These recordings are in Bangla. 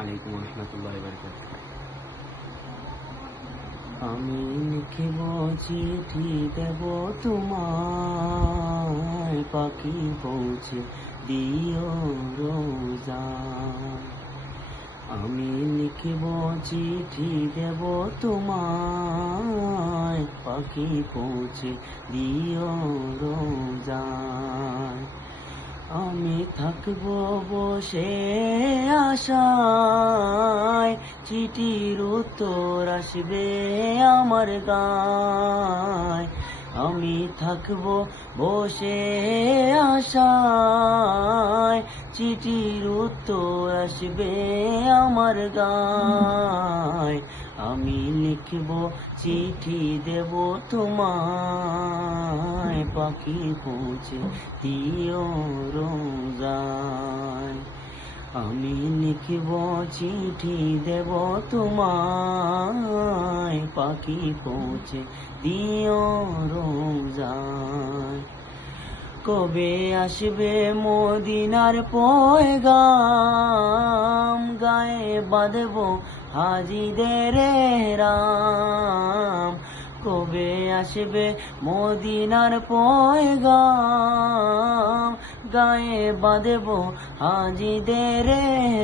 আলাইকুম ওয়া রাহমাতুল্লাহি ওয়া বারাকাতুহু। আমি লিখিব চিঠি দেব তোমায়, পাখি পৌঁছে দিও রোজায়। আমি লিখিব চিঠি দেব তোমায়, পাখি পৌঁছে দিও রোজায়। আমি থাকব বসে আশায়, চিঠির উত্তর আসবে আমার গায়। আমি থাকব বসে আশায়, চিঠির উত্তর আসবে আমার গায়। আমি লিখব চিঠি দেব তোমায়, পাখি পৌঁছে দিও রোজায়। আমি লিখব চিঠি দেব তোমায়, পাখি পৌঁছে দিও রোজায়। কবে আসবে মদিনার পয়গাম, গায়ে বাঁধব হাজিদের রাম। কবে আসবে মদিনার পয়গাম, গায়ে বাঁধব হাজিদের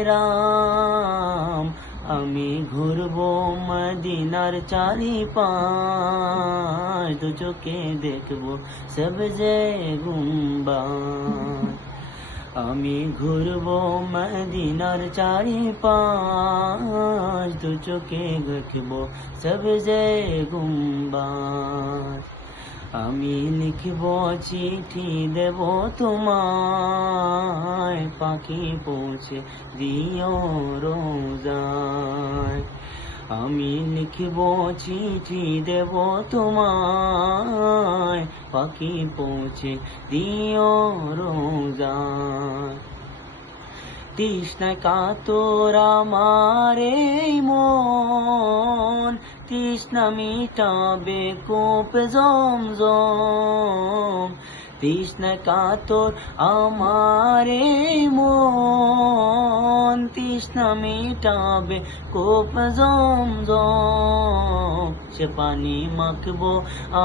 রাম। আমি ঘুরব মদিনার চারিপাশ, দু চোখে দেখব সবজে গুম্বাদ। আমি ঘুরব মদিনার চারিপাশ, দু চোখে দেখব সবজে গুম্বাদ। আমি লিখব চিঠি দেব তোমায়, পাখি পৌঁছে দিও রোজায়। আমি লিখব চিঠি দেব তোমায়, পাখি পৌঁছে দিও রোজায়। তৃষ্ণায় কাতর আমার এই মন, তৃষ্ণা মিটাবে কূপ জমজম। তৃষ্ণায় কাতর আমার এই মন, তৃষ্ণা মিটাবে কূপ জমজম। সে পানি মাখবো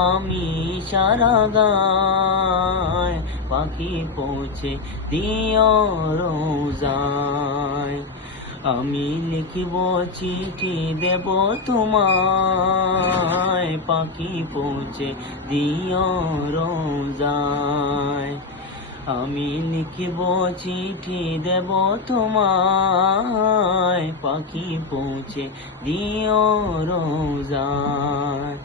আমি সারা গায়, পাখি পৌঁছে দিও রোজায়। আমি লিখব চিঠি দেব তোমায়, পাখি পৌঁছে দিও রোজায়। আমি লিখব চিঠি দেব তোমায়, পাখি পৌঁছে দিও রোজায়।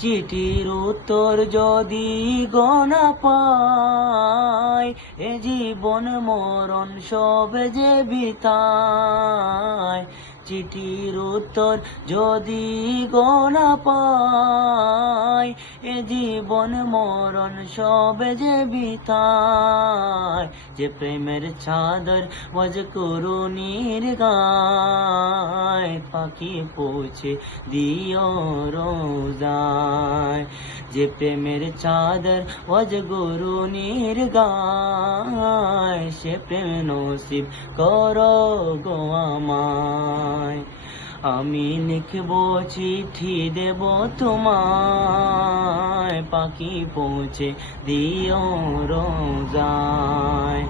চিঠির উত্তর যদি গোনা পাই, এ জীবন মরণ সব যে বিতায়। চিঠির উত্তর যদি গোনা পাই, এ জীবন মরণ সব যে বিতায়। যে প্রেমের চাদর ওয়াজ করুণীর গায়, পাখি পৌঁছে দিও রোজায়। যে প্রেমের চাদর ওয়াজ করুণীর গায়, সে প্রেম নসিব করো গো আমায়। আমি লিখব চিঠি দেব তোমায়, পাখি পৌঁছে দিও রোজায়।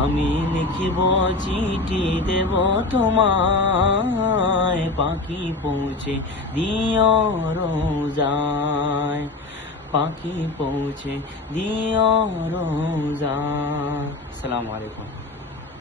আমি লিখব চিঠি দেব তোমায়, পাখি পৌঁছে দিও রোজায়। পাখি পৌঁছে দিও রোজায়। আসসালামু আলাইকুম।